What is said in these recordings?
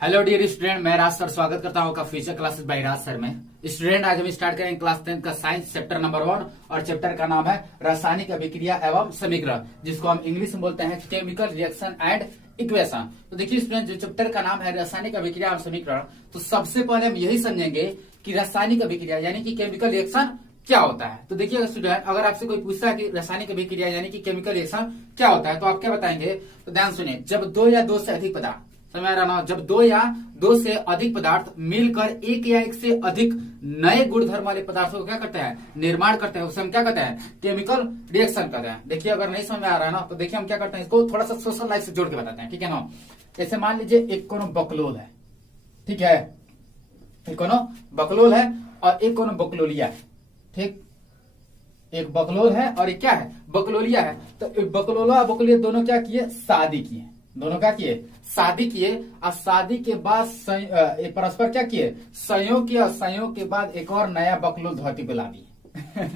Hello dear student, मैं राज sir स्वागत करता हूँ आपका फ्यूचर क्लासेस बाय राज सर में। स्टूडेंट, आज हम स्टार्ट करेंगे क्लास 10 का साइंस चैप्टर नंबर 1 और चैप्टर का नाम है रासायनिक अभिक्रिया एवं समीकरण, जिसको हम इंग्लिश में बोलते हैं केमिकल रिएक्शन एंड इक्वेशन। तो देखिए स्टूडेंट, जो चैप्टर का नाम है रासायनिक अभिक्रिया और समीकरण, तो सबसे पहले हम यही समझेंगे कि रासायनिक अभिक्रिया यानी कि केमिकल रिएक्शन क्या होता है। तो देखिए स्टूडेंट, अगर आपसे कोई पूछता है कि रासायनिक अभिक्रिया यानी कि केमिकल रिएक्शन क्या होता है, तो आप क्या बताएंगे? तो ध्यान सुनिए, जब दो या दो से अधिक पदार्थ, समझ रहा ना, जब दो या दो से अधिक पदार्थ मिलकर एक या एक से अधिक नए गुणधर्म वाले पदार्थों को क्या करते हैं? निर्माण करते हैं। उसे हम क्या कहते हैं? केमिकल रिएक्शन कहते हैं। देखिए, अगर नहीं समझ में आ रहा है ना, तो देखिए हम क्या करते हैं, इसको थोड़ा सा सोशल लाइफ से जोड़ के बताते हैं, ठीक है ना। जैसे मान लीजिए एक कोनो बकलोल है, ठीक है, एक कोनो बकलोल है और एक कोनो बकलोलिया है, ठीक। एक बकलोल है और एक क्या है? बकलोलिया है। तो बकलोला और बकलोलिया दोनों क्या किए? शादी किए। दोनों क्या किए? शादी किए। और शादी के बाद परस्पर क्या किए? संयोग किया। संयोग के बाद एक और नया बकलोल धरती पे ला दिए।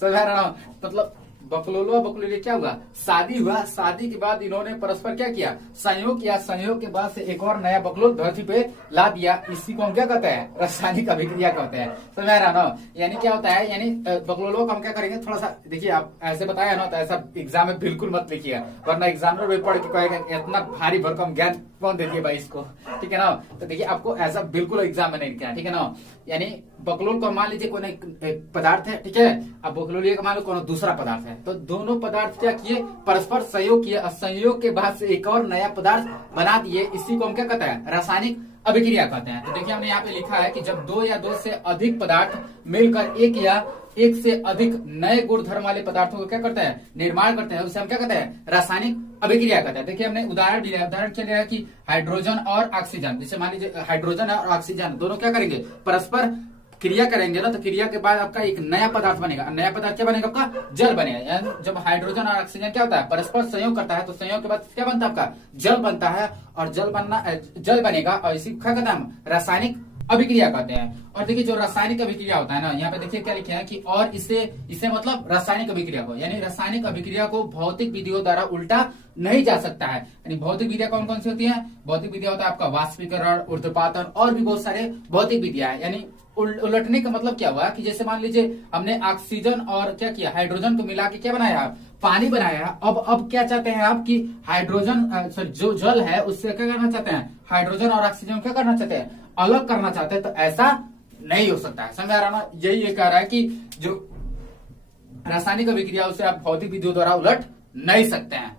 समझ रहा हूं? मतलब बकलोलो बकलोलिया क्या हुआ? शादी हुआ। शादी के बाद इन्होंने परस्पर क्या किया? संयोग किया। संयोग के बाद से एक और नया बकलोल धरती पे ला दिया। इसी को हम क्या कहते हैं? रासायनिक अभिक्रिया कहते हैं। समझ रहा ना? यानी क्या होता है, यानी बकलोलो को हम क्या करेंगे, थोड़ा सा देखिए, आप ऐसे बताया ना, तो ऐसा एग्जाम में बिल्कुल मत लिखिए, वरना एग्जामिनर भी पढ़ के कहेगा इतना भारी भरकम ज्ञान कौन देती है भाई इसको, ठीक है ना। तो देखिए, आपको ऐसा बिल्कुल एग्जाम में नहीं लिखना, ठीक है ना। यानी बकलोल को मान लीजिए कोई एक पदार्थ है, ठीक है, अब बकलोलिया का मान लो कोनो दूसरा पदार्थ है, तो दोनों पदार्थ क्या किए? परस्पर संयोग किए और संयोग के बाद से एक और नया पदार्थ बना दिए। इसी को हम क्या कहते हैं? रासायनिक अभिक्रिया कहते हैं। तो देखिए, हमने यहाँ पे लिखा है कि जब दो या दो से अधिक पदार्थ मिलकर एक या एक से अधिक नए गुणधर्म वाले पदार्थों को क्या करते हैं? निर्माण करते हैं। उसे हम क्या कहते हैं? रासायनिक अभिक्रिया कहते हैं। देखिए, हमने उदाहरण दिया, उदाहरण क्या दिया कि हाइड्रोजन और ऑक्सीजन, जैसे मान लीजिए हाइड्रोजन और ऑक्सीजन दोनों क्या करेंगे? परस्पर क्रिया करेंगे ना, तो क्रिया के बाद आपका एक नया पदार्थ बनेगा। नया पदार्थ क्या बनेगा? आपका जल बनेगा। यानी जब हाइड्रोजन और ऑक्सीजन क्या होता है? परस्पर संयोग करता है, तो संयोग के बाद क्या बनता है? आपका जल बनता है। और जल बनेगा और इसी क्या कहते हैं? हम रासायनिक अभिक्रिया कहते हैं। और देखिए, जो रासायनिक अभिक्रिया होता है ना, यहाँ पे देखिए क्या लिखे हैं कि और इसे मतलब रासायनिक अभिक्रिया को, यानी रासायनिक अभिक्रिया को भौतिक विधियों द्वारा उल्टा नहीं जा सकता है। यानी भौतिक विधियां कौन कौन सी होती है? भौतिक विधियां होता है आपका वाष्पीकरण, ऊर्ध्वपातन और भी बहुत सारे भौतिक विधियां है। यानी उलटने का मतलब क्या हुआ कि जैसे मान लीजिए हमने ऑक्सीजन और क्या किया? हाइड्रोजन को मिला के क्या बनाया? पानी बनाया। अब क्या चाहते हैं आप कि हाइड्रोजन जो जल है उससे क्या करना चाहते हैं? हाइड्रोजन और ऑक्सीजन क्या करना चाहते हैं? अलग करना चाहते हैं। तो ऐसा नहीं हो सकता है। समझ आ रहा ना? यही ये कह रहा है कि जो रासायनिक अभिक्रिया उसे आप भौतिक विधियों द्वारा उलट नहीं सकते हैं,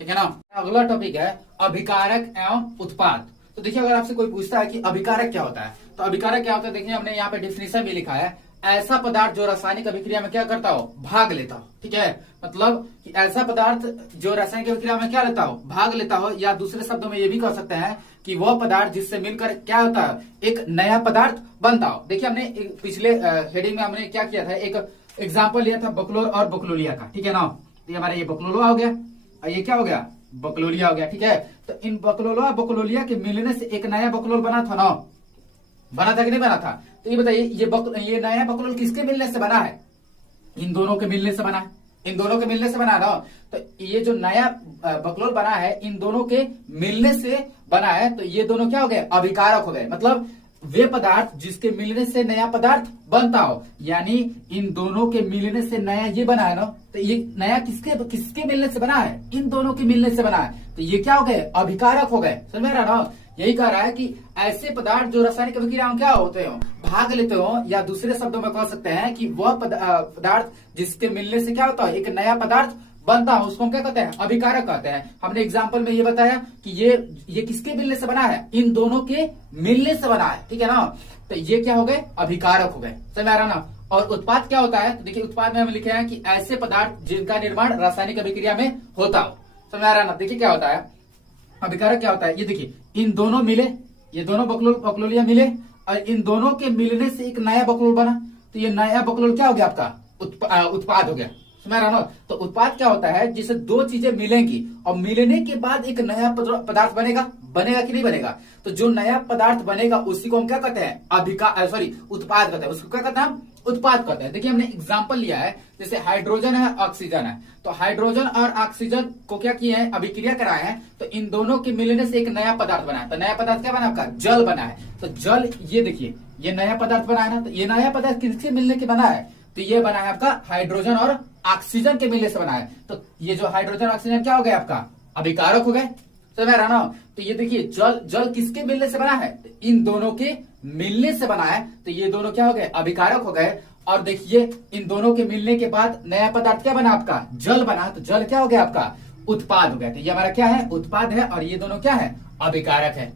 ठीक है ना। अगला टॉपिक है अभिकारक एवं उत्पाद। तो देखिए, अगर आपसे कोई पूछता है कि अभिकारक क्या होता है, तो अभिकारक क्या होता है, देखिए हमने यहाँ पे डिफिनेशन भी लिखा है, ऐसा पदार्थ जो रासायनिक अभिक्रिया में क्या करता हो? भाग लेता हो, ठीक है। मतलब कि ऐसा पदार्थ जो रासायनिक अभिक्रिया में क्या लेता हो? भाग लेता हो। या दूसरे शब्दों में ये भी कह सकते हैं कि वह पदार्थ जिससे मिलकर क्या होता है? एक नया पदार्थ बनता हो। देखिए, हमने पिछले हेडिंग में हमने क्या किया था? एक एग्जाम्पल लिया था बकलोल और बकलोलिया का, ठीक है ना। ये हमारा ये बकलोलो हो गया और ये क्या हो गया? बकलोलिया हो गया, ठीक है। तो इन बकलोलो और बकलोलिया के मिलने से एक नया बकलोल बना था ना? बना था कि नहीं बना था? तो ये बताइए, ये नया बकलोल किसके मिलने से बना है? इन दोनों के मिलने से बना है। इन दोनों के मिलने से बना ना। तो ये जो नया बकलोल बना है, इन दोनों के मिलने से बना है। तो ये दोनों क्या हो गए? अभिकारक हो गए। मतलब वे पदार्थ जिसके मिलने से नया पदार्थ बनता हो, यानी इन दोनों के मिलने से नया ये बना है ना। तो ये नया किसके मिलने से बना है? इन दोनों के मिलने से बना है। तो ये क्या हो गए? अभिकारक हो गए। समझ रहा ना? यही कह रहा है कि ऐसे पदार्थ जो रासायनिक अभिक्रिया में क्या होते हो? भाग लेते हो। या दूसरे शब्दों में कह सकते हैं कि वह पदार्थ जिसके मिलने से क्या होता है? एक नया पदार्थ बनता है, उसको हम क्या कहते हैं? अभिकारक कहते हैं। हमने एग्जाम्पल में ये बताया कि ये किसके मिलने से बना है? इन दोनों के मिलने से बना है, ठीक है ना। तो ये क्या हो गए? अभिकारक हो गए। समझ आ रहा ना? और उत्पाद क्या होता है? तो देखिए, उत्पाद में हम लिखे हैं कि ऐसे पदार्थ जिनका निर्माण रासायनिक अभिक्रिया में होता हो। समझ आ रहा ना? देखिए क्या होता है अभिकारक, क्या होता है? ये देखिए, इन दोनों मिले, ये दोनों बकलोलिया मिले और इन दोनों के मिलने से एक नया बकलोल बना। तो ये नया बकलोल क्या हो गया? आपका उत्पाद हो गया। समझ रहा ना। तो उत्पाद क्या होता है, जिसे दो चीजें मिलेंगी और मिलने के बाद एक नया पदार्थ बनेगा, बनेगा कि नहीं बनेगा। तो जो नया पदार्थ बनेगा उसी को हम क्या कहते हैं, उत्पाद कहते हैं। उसको क्या कहते हैं हम, उत्पाद कहते हैं। देखिए हमने एग्जांपल लिया है, जैसे हाइड्रोजन है, ऑक्सीजन है। तो हाइड्रोजन और ऑक्सीजन को क्या किए हैं, अभिक्रिया कराए हैं, तो इन दोनों के मिलने से एक नया पदार्थ बना है। तो नया पदार्थ क्या बना आपका, जल बना है। तो जल, ये देखिए ये नया पदार्थ बना है ना। तो ये नया पदार्थ किसके मिलने के बना है, तो ये बना है आपका हाइड्रोजन और ऑक्सीजन के मिलने से बना है। तो ये जो हाइड्रोजन ऑक्सीजन क्या हो गया आपका, अभिकारक हो गए, समझ रहा ना। तो ये देखिए जल किसके मिलने से बना है, तो इन दोनों के मिलने से बना है। तो ये दोनों क्या हो गए, अभिकारक हो गए। और देखिए इन दोनों के मिलने के बाद नया पदार्थ क्या बना आपका, जल बना। तो जल क्या हो गया आपका, उत्पाद हो गया। तो ये हमारा क्या है, उत्पाद है, और ये दोनों क्या है, अभिकारक है।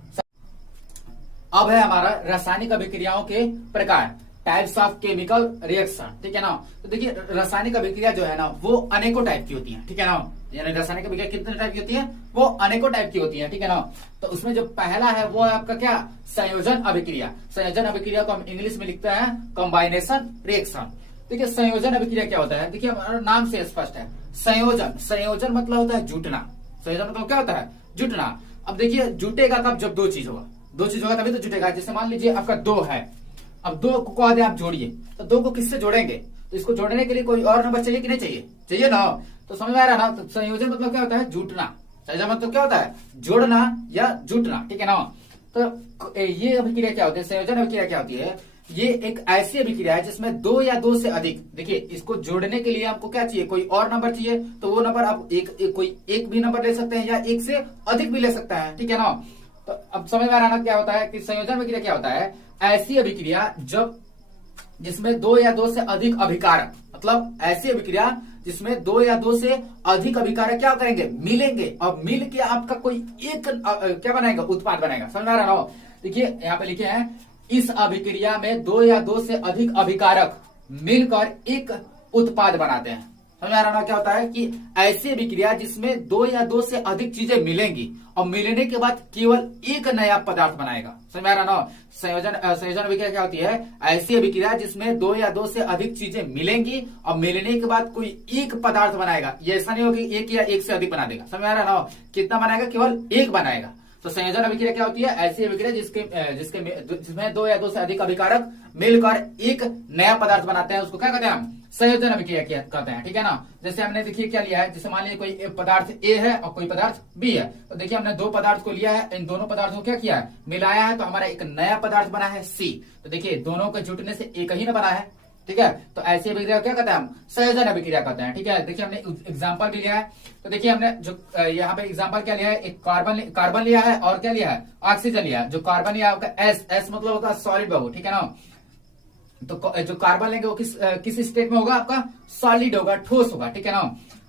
अब है हमारा रासायनिक अभिक्रियाओं के प्रकार, टाइप्स ऑफ केमिकल रिएक्शन, ठीक है ना। तो देखिए रासायनिक अभिक्रिया जो है ना वो अनेकों टाइप की होती है, ठीक है ना। यानी रासायनिक अभिक्रिया कितने टाइप की होती है, वो अनेकों टाइप की होती है, ठीक है ना। तो उसमें जो पहला है वो है आपका क्या, संयोजन अभिक्रिया। संयोजन अभिक्रिया को हम इंग्लिश में लिखते हैं कॉम्बाइनेशन रिएक्शन। देखिए संयोजन अभिक्रिया क्या होता है, देखिए हमारा नाम से स्पष्ट है, संयोजन मतलब होता है जुटना। संयोजन मतलब क्या होता है, जुटना। अब देखिए जुटेगा कब, जब दो चीज होगा तभी तो जुटेगा। जैसे मान लीजिए आपका दो है, अब दो को कहा दे आप जोड़िए, तो दो को किससे जोड़ेंगे, तो इसको जोड़ने के लिए कोई और नंबर चाहिए कि नहीं चाहिए, चाहिए ना। तो समझ में आ रहा ना। तो संयोजन मतलब क्या होता है, जुटना। संयोजन मतलब क्या होता है, जोड़ना या जुटना, ठीक है ना। तो ये अभिक्रिया क्या होती है, संयोजन अभिक्रिया क्या होती है, ये एक ऐसी अभिक्रिया है जिसमें दो या दो से अधिक, देखिए इसको जोड़ने के लिए आपको क्या चाहिए, कोई और नंबर चाहिए। तो वो नंबर आप कोई एक भी नंबर ले सकते हैं या एक से अधिक भी ले सकते हैं, ठीक है ना। तो अब समझ में आ रहा ना क्या होता है कि संयोजन अभिक्रिया क्या होता है, ऐसी अभिक्रिया जब जिसमें दो या दो से अधिक अभिकारक, मतलब ऐसी अभिक्रिया जिसमें दो या दो से अधिक अभिकारक क्या करेंगे, मिलेंगे, और मिल के आपका कोई एक क्या बनाएगा, उत्पाद बनाएगा। समझ में आ रहा ना। देखिए यहाँ पे लिखे हैं, इस अभिक्रिया में दो या दो से अधिक अभिकारक मिलकर एक उत्पाद बनाते हैं। समझ आ रहा ना क्या होता है कि ऐसी अभिक्रिया जिसमें दो या दो से अधिक चीजें मिलेंगी और मिलने के बाद केवल एक नया पदार्थ बनाएगा। समझ आ रहा ना। संयोजन अभिक्रिया क्या होती है, ऐसी अभिक्रिया जिसमें दो या दो से अधिक चीजें मिलेंगी और मिलने के बाद कोई एक पदार्थ बनाएगा। ये ऐसा नहीं होगा कि एक या एक से अधिक बना देगा। समझ आ रहा ना, कितना बनाएगा, केवल एक बनाएगा। तो संयोजन अभिक्रिया क्या होती है, ऐसी अभिक्रिया जिसमें दो या दो से अधिक अभिकारक मिलकर एक नया पदार्थ बनाते हैं, उसको क्या कहते हैं हम, संयोजन अभिक्रिया कहते हैं, ठीक है ना। जैसे हमने देखिए क्या लिया है, जैसे मान लीजिए कोई पदार्थ ए है और कोई पदार्थ बी है। तो देखिए हमने दो पदार्थ को लिया है, इन दोनों पदार्थों को क्या किया है, मिलाया है, तो हमारा एक नया पदार्थ बना है सी। तो देखिए दोनों के जुटने से एक ही ना बना है, ठीक है। तो ऐसी अभिक्रिया क्या कहते हैं हम, संयोजन अभिक्रिया कहते हैं, ठीक है। देखिए हमने एग्जांपल भी लिया है। तो देखिए हमने जो यहाँ पे एग्जांपल क्या लिया है, एक कार्बन लिया है और क्या लिया है, ऑक्सीजन लिया है। जो कार्बन लिया आपका एस मतलब होता है सॉलिड बबू, ठीक है ना। तो जो कार्बन लेंगे वो किस स्टेट में होगा, आपका सॉलिड होगा, ठोस होगा, ठीक है ना।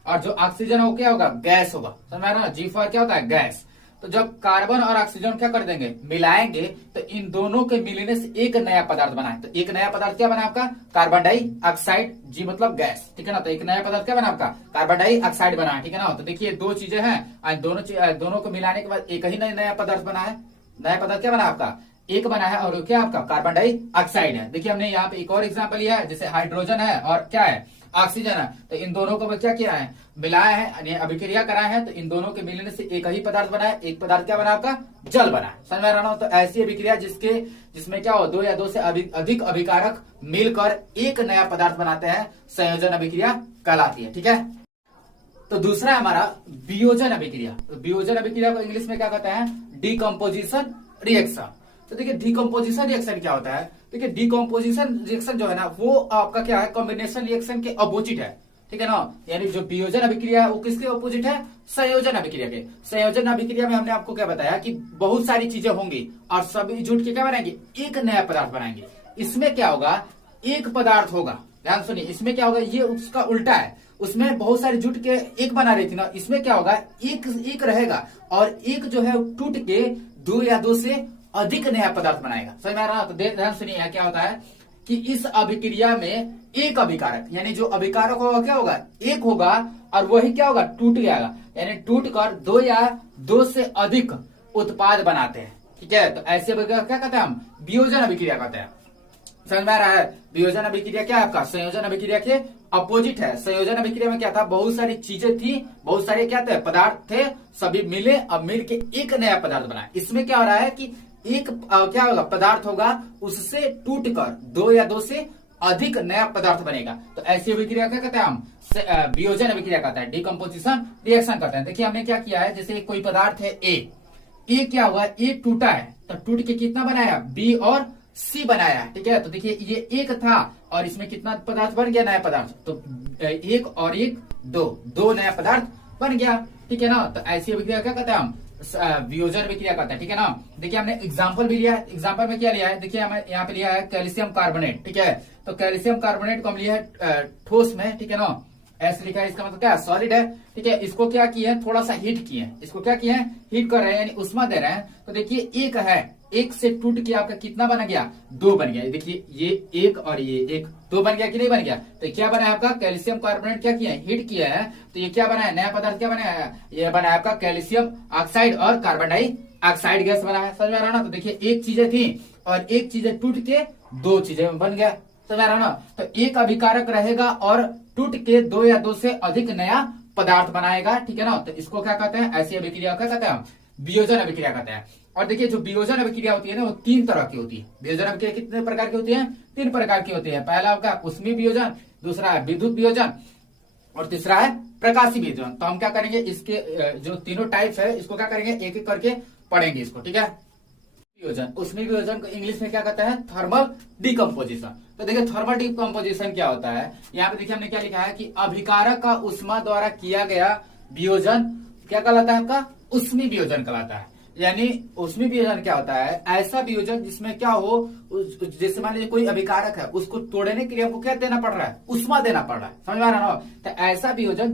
और जो ऑक्सीजन हो क्या होगा, गैस होगा। समझ में आ रहा है, G4 क्या होता है, गैस। तो जब कार्बन और ऑक्सीजन क्या कर देंगे, मिलाएंगे, तो इन दोनों के मिलने से एक नया पदार्थ बना है। तो एक नया पदार्थ क्या बना आपका, कार्बन डाइऑक्साइड, जी मतलब गैस, ठीक है ना। तो एक नया पदार्थ क्या बना आपका, कार्बन डाइऑक्साइड बना, ठीक है ना। तो देखिए दो चीजें हैं, दोनों को मिलाने के बाद एक ही नया पदार्थ बना है। नया पदार्थ क्या बना आपका, एक बना है, और क्या आपका कार्बन डाइऑक्साइड है। देखिए हमने यहाँ पे एक और एग्जाम्पल लिया है, जैसे हाइड्रोजन है और क्या है, ऑक्सीजन है। तो इन दोनों को क्या किया है, मिलाया है, अभिक्रिया कराया है, तो इन दोनों के मिलने से एक ही पदार्थ बना है। एक पदार्थ क्या बना आपका, जल बना। समझ में आ रहा ना। तो ऐसी अभिक्रिया जिसमें क्या हो, दो या दो से अधिक अभिकारक मिलकर एक नया पदार्थ बनाते हैं, संयोजन अभिक्रिया कहलाती है, ठीक है। तो दूसरा हमारा वियोजन अभिक्रिया। तो वियोजन अभिक्रिया को इंग्लिश में क्या कहते हैं, डिकम्पोजिशन रिएक्शन। तो देखिए डिकम्पोजिशन रिएक्शन क्या होता है, देखिए डिकम्पोजिशन रिएक्शन जो है ना वो आपका क्या है, कॉम्बिनेशन रिएक्शन के अपोजिट है, ठीक है ना। यानी जो वियोजन अभिक्रिया है वो किसके अपोजिट है, संयोजन अभिक्रिया के। संयोजन अभिक्रिया में हमने आपको क्या बताया कि बहुत सारी चीजें होंगी और सभी जुट के क्या बनाएंगे, एक नया पदार्थ बनाएंगे। इसमें क्या होगा, एक पदार्थ होगा, ध्यान सुनिए, इसमें क्या होगा, ये उसका उल्टा है। उसमें बहुत सारे जुट के एक बना रही थी ना, इसमें क्या होगा, एक रहेगा और एक जो है टूट के दो या दो से अधिक नया पदार्थ बनाएगा। समझ में आ रहा है। तो ध्यान सुनिए क्या होता है कि इस अभिक्रिया में एक अभिकारक, यानी जो अभिकारक होगा क्या होगा, एक होगा, और वही क्या होगा, टूट जाएगा, यानी टूट कर दो या दो से अधिक उत्पाद बनाते हैं, ठीक है। तो ऐसे अभिक्रिया क्या कहते हैं हम, वियोजन अभिक्रिया कहते हैं। समझ में आ रहा है। वियोजन अभिक्रिया क्या है आपका, संयोजन अभिक्रिया के अपोजिट है। संयोजन अभिक्रिया में क्या था, बहुत सारी चीजें थी, बहुत सारे क्या थे, पदार्थ थे, सभी मिले, अब मिल के एक नया पदार्थ बना। इसमें क्या हो रहा है कि एक क्या होगा, पदार्थ होगा, उससे टूटकर दो या दो से अधिक नया पदार्थ बनेगा। तो ऐसी अभिक्रिया क्या कहते हैं हम, वियोजन अभिक्रिया कहते हैं, डिकम्पोजिशन रिएक्शन कहते हैं। देखिए हमने क्या किया है, जैसे कोई पदार्थ है ए क्या हुआ, ए टूटा है, तो टूट के कितना बनाया, बी और सी बनाया, ठीक है। तो देखिए ये एक था और इसमें कितना पदार्थ बन गया, नया पदार्थ, तो एक और एक दो नया पदार्थ बन गया, ठीक है ना। तो ऐसी अभिक्रिया क्या कहते हैं हम, वियोजन अभिक्रिया कहते हैं, ठीक है ना। देखिए हमने एग्जांपल भी लिया है, एग्जांपल में क्या लिया है, देखिए हमें यहाँ पे लिया है कैल्शियम कार्बोनेट, ठीक है। तो कैल्शियम कार्बोनेट को हम लिया है ठोस में, ठीक है ना, ऐसे लिखा है, इसका मतलब क्या है, सॉलिड है, ठीक है। इसको क्या किए हैं, थोड़ा सा हीट किए हैं, इसको क्या किए हैं, हीट कर रहे हैं, यानी उष्मा दे रहे हैं। तो देखिए एक है, एक से टूट के आपका कितना बना गया, दो बन गया। देखिए ये एक और ये एक, दो बन गया कि नहीं बन गया। तो क्या बना है आपका, कैल्शियम कार्बोनेट क्या किया है, हीट किया है, तो ये क्या बना है, नया पदार्थ क्या बना है, ये बना है आपका कैल्शियम ऑक्साइड और कार्बन डाइऑक्साइड गैस बना है। समझ में आ रहा है ना। तो देखिए एक चीजें थी और एक चीजें टूट के दो चीजें बन गया, समझ में आ रहा है ना। तो एक अभिकारक रहेगा और टूट के दो या दो से अधिक नया पदार्थ बनाएगा, ठीक है ना। तो इसको क्या कहते हैं, ऐसी अभिक्रिया क्या कहते हैं, वियोजन अभिक्रिया कहते हैं। और देखिए जो वियोजन अभिक्रिया होती है ना, वो तीन तरह की होती है। वियोजन अभिक्रिया कितने प्रकार की होती है, तीन प्रकार की होती है। पहला आपका उष्मीय वियोजन, दूसरा है विद्युत वियोजन और तीसरा है प्रकाशीय वियोजन। तो हम क्या करेंगे, इसके जो तीनों टाइप्स है, इसको क्या करेंगे, एक एक करके पढ़ेंगे इसको, ठीक है। वियोजन, उष्मीय वियोजन को इंग्लिश में क्या कहता है, थर्मल डिकम्पोजिशन। तो देखिए थर्मल डिकम्पोजिशन क्या होता है, यहाँ पे देखिए हमने क्या लिखा है कि अभिकारक का उष्मा द्वारा किया गया वियोजन क्या कहलाता है, आपका उष्मीय वियोजन कहलाता है। यानी उष्मीय वियोजन क्या होता है, ऐसा वियोजन जिसमें क्या हो, जैसे मान लीजिए कोई अभिकारक है, उसको तोड़ने के लिए हमको क्या देना पड़ रहा है, उष्मा देना पड़ रहा है, समझ में आ रहा है ना। तो ऐसा वियोजन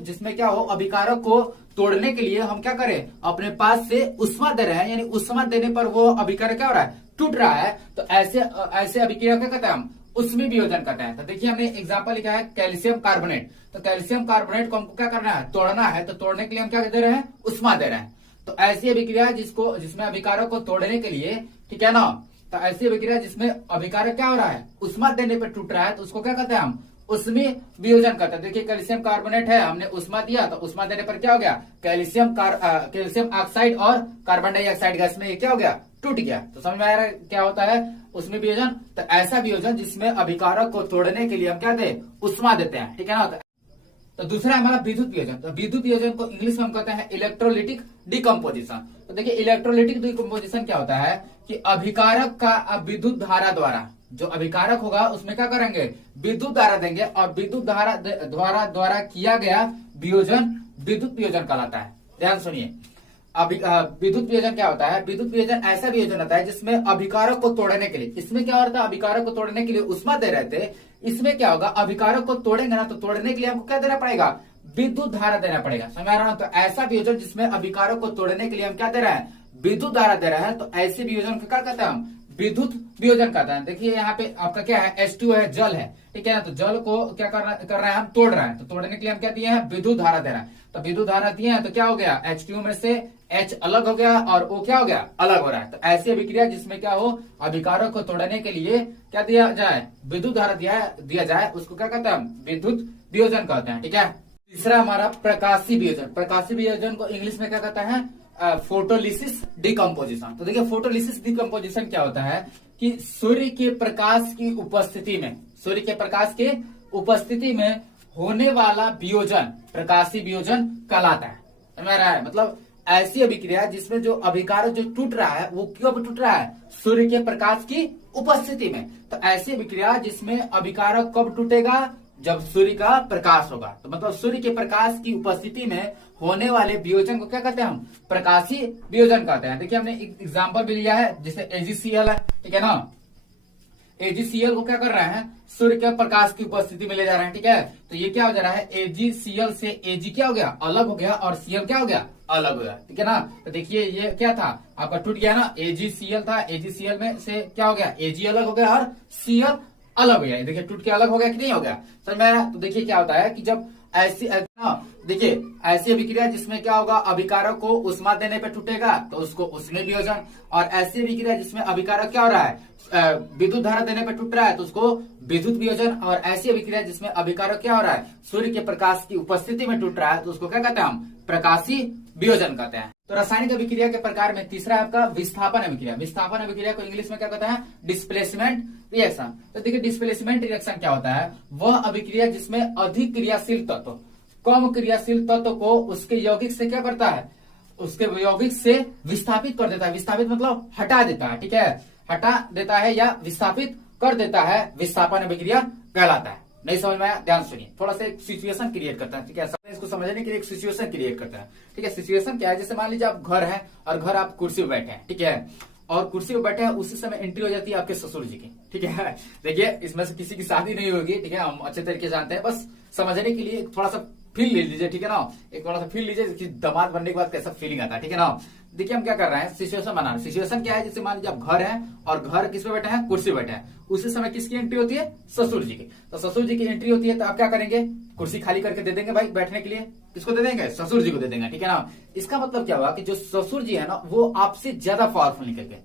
जिसमें क्या हो, अभिकारक को तोड़ने के लिए हम क्या करें, अपने पास से उष्मा दे रहे हैं, यानी उष्मा देने पर वो अभिकारक क्या हो रहा है, टूट रहा है। तो ऐसे अभिक्रिया क्या कहते हैं हम, उष्मीय वियोजन कहते हैं। तो देखिए हमने एग्जांपल लिखा है कैल्शियम कार्बोनेट। तो कैल्शियम कार्बोनेट को हमको क्या करना है, तोड़ना है। तो तोड़ने के लिए हम क्या दे रहे हैं, उष्मा दे रहे हैं। तो ऐसी अभिक्रिया जिसमें अभिकारक को तोड़ने के लिए, ठीक है ना, तो ऐसी अभिक्रिया जिसमें अभिकारक क्या हो रहा है, उष्मा देने पर टूट रहा है, तो उसको क्या कहते हैं हम, उष्मीय वियोजन कहते हैं। देखिए कैल्शियम कार्बोनेट है, हमने उष्मा दिया, तो उष्मा देने पर क्या हो गया, कैल्शियम ऑक्साइड और कार्बन डाइऑक्साइड गैस में क्या हो गया, टूट गया। तो समझ में आ रहा है क्या होता है उष्मीय वियोजन। तो ऐसा वियोजन जिसमें अभिकारक को तोड़ने के लिए हम क्या दें, उष्मा देते हैं, ठीक है ना। तो दूसरा है हमारा विद्युत वियोजन। तो विद्युत वियोजन को इंग्लिश में हम कहते हैं इलेक्ट्रोलिटिक डिकम्पोजिशन। तो देखिए इलेक्ट्रोलिटिक डिकम्पोजिशन क्या होता है कि अभिकारक का विद्युत धारा द्वारा, जो अभिकारक होगा उसमें क्या करेंगे, विद्युत धारा देंगे, और विद्युत धारा द्वारा किया गया वियोजन विद्युत वियोजन कहलाता है। ध्यान सुनिए, विद्युत वियोजन क्या होता है, विद्युत वियोजन ऐसा वियोजन होता है जिसमें अभिकारक को तोड़ने के लिए, इसमें क्या होता है, अभिकारक को तोड़ने के लिए उष्मा दे रहे थे, इसमें क्या होगा, अभिकारक को तोड़ेंगे ना, तो तोड़ने के लिए हमको क्या देना पड़ेगा, विद्युत धारा देना पड़ेगा, समझ आ रहा है। तो ऐसा वियोजन जिसमें अभिकारक को तोड़ने के लिए हम क्या दे रहे हैं, विद्युत धारा दे रहे हैं, तो ऐसे वियोजन को क्या कहते हैं हम, विद्युत वियोजन कहते हैं। देखिए यहाँ पे आपका क्या है, H2 है, जल है, ठीक है ना। तो जल को क्या कर रहे हैं, हम तोड़ रहे हैं, तो तोड़ने के लिए हम क्या दिए हैं, विद्युत धारा दे रहे हैं। तो विद्युत धारा दिए हैं, तो क्या हो गया, H2 में से H अलग हो गया और O क्या हो गया, अलग हो रहा है। तो ऐसी अभिक्रिया जिसमें क्या हो, अभिकारक को तोड़ने के लिए क्या दिया जाए, विद्युत धारा दिया जाए, उसको क्या कहते हैं हम, विद्युत वियोजन कहते हैं, ठीक है। तीसरा हमारा प्रकाशीय वियोजन। प्रकाशीय वियोजन को इंग्लिश में क्या कहता है, फोटोलिसिस डिकम्पोजिशन। तो देखिए फोटोलिसिस डिकम्पोजिशन क्या होता है कि सूर्य के प्रकाश की उपस्थिति में, सूर्य के प्रकाश के उपस्थिति में होने वाला वियोजन प्रकाशीय वियोजन कहलाता है, समझ रहा है। मतलब ऐसी अभिक्रिया जिसमें जो अभिकारक जो टूट रहा है वो कब टूट रहा है, सूर्य के प्रकाश की उपस्थिति में। तो ऐसी अभिक्रिया जिसमें अभिकारक कब टूटेगा, जब सूर्य का प्रकाश होगा। तो मतलब सूर्य के प्रकाश की उपस्थिति में होने वाले वियोजन को क्या कहते हैं हम, प्रकाशीय वियोजन कहते हैं। देखिए हमने एक एग्जांपल भी लिया है, जैसे AgCl है, ठीक है ना। AgCl को क्या कर रहे हैं, सूर्य के प्रकाश की उपस्थिति में ले जा रहे हैं, ठीक है। तो ये क्या हो जा रहा है, AgCl से Ag क्या हो गया, अलग हो गया, और Cl क्या हो गया, अलग हो गया, ठीक है ना। तो देखिए ये क्या था, आपका टूट गया ना, AgCl था, AgCl में से क्या हो गया, Ag अलग हो गया और Cl अलग हो गया। देखिए टूट के अलग हो गया कि नहीं हो गया, समझ में आया। तो देखिए क्या होता है कि जब ऐसी ना देखिए ऐसी अभिक्रिया जिसमें क्या होगा, अभिकारक को उष्मा देने पे टूटेगा तो उसको उष्मीय वियोजन, और ऐसी अभिक्रिया जिसमें अभिकारक क्या हो रहा है, विद्युत धारा देने पे टूट रहा है तो उसको विद्युत वियोजन, और ऐसी अभिक्रिया जिसमें अभिकारक क्या हो रहा है, सूर्य के प्रकाश की उपस्थिति में टूट रहा है तो उसको क्या कहते हैं हम, प्रकाशीय वियोजन कहते हैं। तो रासायनिक अभिक्रिया के प्रकार में तीसरा आपका विस्थापन अभिक्रिया। विस्थापन अभिक्रिया को इंग्लिश में क्या कहते हैं, डिस्प्लेसमेंट रिएक्शन। तो देखिए डिस्प्लेसमेंट रिएक्शन क्या होता है, वह अभिक्रिया जिसमें अधिक क्रियाशील तत्व कम क्रियाशील तत्व को उसके यौगिक से क्या करता है, उसके यौगिक से विस्थापित कर देता है। विस्थापित मतलब हटा देता है, ठीक है, हटा देता है या विस्थापित कर देता है, विस्थापन अभिक्रिया कहलाता है। नहीं समझ में आया, ध्यान सुनिए, थोड़ा सा एक सिचुएशन क्रिएट करता है, ठीक है, इसको समझने के लिए एक सिचुएशन क्रिएट करता है। ठीक है, सिचुएशन क्या है, जैसे मान लीजिए आप घर है और घर आप कुर्सी पे बैठे हैं, ठीक है, और कुर्सी पे बैठे हैं, उसी समय एंट्री हो जाती है आपके ससुर जी की, ठीक है। देखिए इसमें से किसी की शादी नहीं होगी, ठीक है, हम अच्छे तरीके से जानते हैं, बस समझने के लिए थोड़ा सा फील ले लीजिए, ठीक है ना, एक थोड़ा सा फील लीजिए कि दामाद बनने के बाद कैसा फीलिंग आता है, ठीक है ना। देखिए हम क्या कर रहे हैं, सिचुएशन बना रहे हैं। सिचुएशन क्या है, जैसे मान लीजिए आप घर है और घर किस पे बैठे हैं, कुर्सी पे बैठे हैं, उसी समय किसकी एंट्री होती है, ससुर जी की। तो ससुर जी की एंट्री होती है तो आप क्या करेंगे, कुर्सी खाली करके दे देंगे भाई बैठने के लिए, किसको दे देंगे, ससुर जी को दे देंगे, ठीक है ना। इसका मतलब क्या हुआ कि जो ससुर जी है ना वो आपसे ज्यादा पावरफुल निकल गए,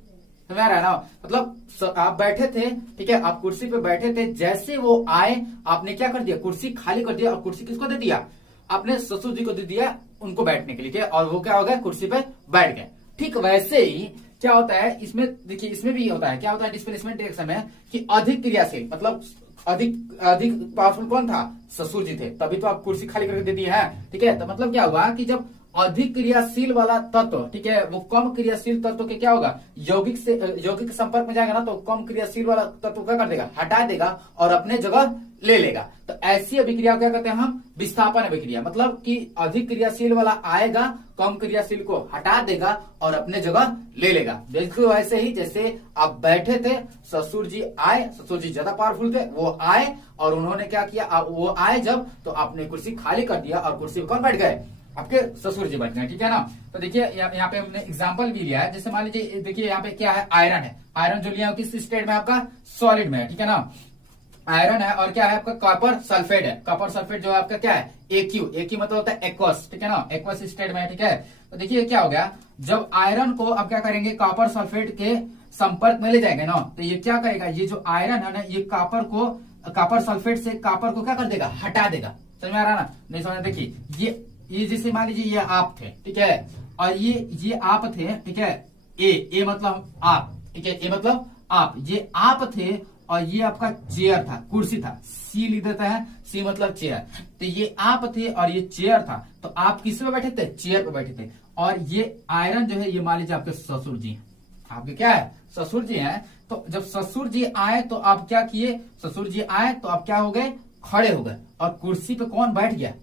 समझ आ रहा है ना। मतलब आप बैठे थे, ठीक है, आप कुर्सी पे बैठे थे, जैसे वो आए आपने क्या कर दिया, कुर्सी खाली कर दिया, और कुर्सी किसको दे दिया, आपने ससुर जी को दे दिया उनको बैठने के लिए, और वो क्या हो गया, कुर्सी पे बैठ गए। ठीक वैसे ही क्या होता है इसमें, देखिए इसमें भी होता है, क्या होता है डिस्प्लेसमेंट रिएक्शन में कि अधिक क्रियाशील मतलब अधिक अधिक पावरफुल कौन था, ससुर जी थे, तभी तो आप कुर्सी खाली करके दे दी है, ठीक है। तो मतलब क्या हुआ कि जब अधिक क्रियाशील वाला तत्व, ठीक है, वो कम क्रियाशील तत्व के क्या होगा, यौगिक से यौगिक के संपर्क में जाएगा ना, तो कम क्रियाशील वाला तत्व क्या कर देगा, हटा देगा और अपने जगह ले लेगा। तो ऐसी अभिक्रिया क्या कहते हैं हम, विस्थापन अभिक्रिया। मतलब कि अधिक क्रियाशील वाला आएगा, कम क्रियाशील को हटा देगा और अपने जगह ले लेगा। बिल्कुल वैसे ही जैसे आप बैठे थे, ससुर जी आए, ससुर जी ज्यादा पावरफुल थे, वो आए और उन्होंने क्या किया, वो आए जब, तो आपने कुर्सी खाली कर दिया और कुर्सी पर कौन बैठ गए, आपके ससुर जी बैठ गए, ठीक है ना। तो देखिए यहाँ पे हमने एग्जांपल भी लिया है, जैसे मान लीजिए देखिए यहाँ पे क्या है, आयरन है, आयरन जो लिया किस स्टेट में, आपका सॉलिड में है, ठीक है ना, आयरन है, और क्या है आपका कॉपर सल्फेट है। कॉपर सल्फेट जो है आपका क्या है, एक्यू, एक्यू मतलब होता है एक्वस, ठीक है ना, एक्वस स्टेट में है, ठीक है। तो देखिए क्या हो गया, जब आयरन को अब क्या करेंगे, कॉपर सल्फेट के संपर्क में ले जाएंगे ना, तो ये क्या करेगा, ये जो आयरन है ना, ये कॉपर को, कॉपर सल्फेट से कॉपर को क्या कर देगा, हटा देगा। समझ में आ रहा ना, नहीं समझ, देखिए ये जैसे मान लीजिए ये आप थे, ठीक है, और ये आप थे, ठीक है, ए मतलब आप, ठीक है, ए मतलब आप, ये आप थे, और ये आपका चेयर था, कुर्सी था, सी लिख देता है, सी मतलब चेयर। तो ये आप थे और ये चेयर था, तो आप किस पे बैठे थे, चेयर पे बैठे थे, और ये आयरन जो है ये मान लीजिए आपके ससुर जी हैं, आपके क्या है, ससुर जी हैं। तो जब ससुर जी आए तो आप क्या किए, ससुर जी आए तो आप क्या हो गए, खड़े हो गए, और कुर्सी पे कौन बैठ गया,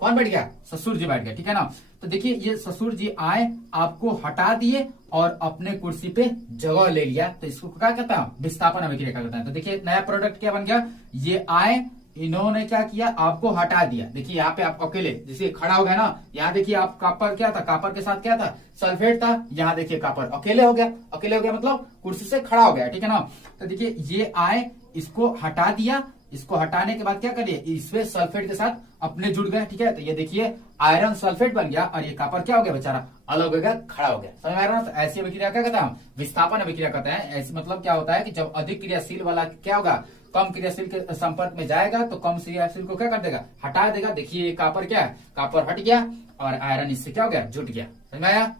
कौन बैठ गया, ससुर जी बैठ गया, ठीक है ना। तो देखिए ये ससुर जी आए, आपको हटा दिए और अपने कुर्सी पे जगह ले लिया, तो इसको क्या कहता है, विस्थापन अभिक्रिया कहलाता है। तो देखिए नया प्रोडक्ट क्या बन गया, ये आए, इन्होंने क्या किया, आपको हटा दिया। देखिए यहाँ पे आप अकेले जैसे खड़ा हो गया ना, यहाँ देखिए आप कॉपर क्या था, कॉपर के साथ क्या था, सल्फेट था, यहाँ देखिए कॉपर अकेले हो गया, अकेले हो गया मतलब कुर्सी से खड़ा हो गया, ठीक है ना। तो देखिए ये आए, इसको हटा दिया, इसको हटाने के बाद क्या करिए, इसमें सल्फेट के साथ अपने जुड़ गए, ठीक है। तो ये देखिए आयरन सल्फेट बन गया और ये कॉपर क्या हो गया, बेचारा अलग हो गया, खड़ा हो गया। समझ में आ रहा है। तो ऐसी अभिक्रिया क्या कहते हैं हम, विस्थापन अभिक्रिया कहते हैं। ऐसे मतलब क्या होता है कि जब अधिक क्रियाशील वाला क्या होगा, कम क्रियाशील के संपर्क में जाएगा तो कम क्रियाशील को क्या कर देगा, हटा देगा। देखिए कॉपर क्या है, कॉपर हट गया और आयरन इससे क्या हो गया, जुट गया। समझ में आया।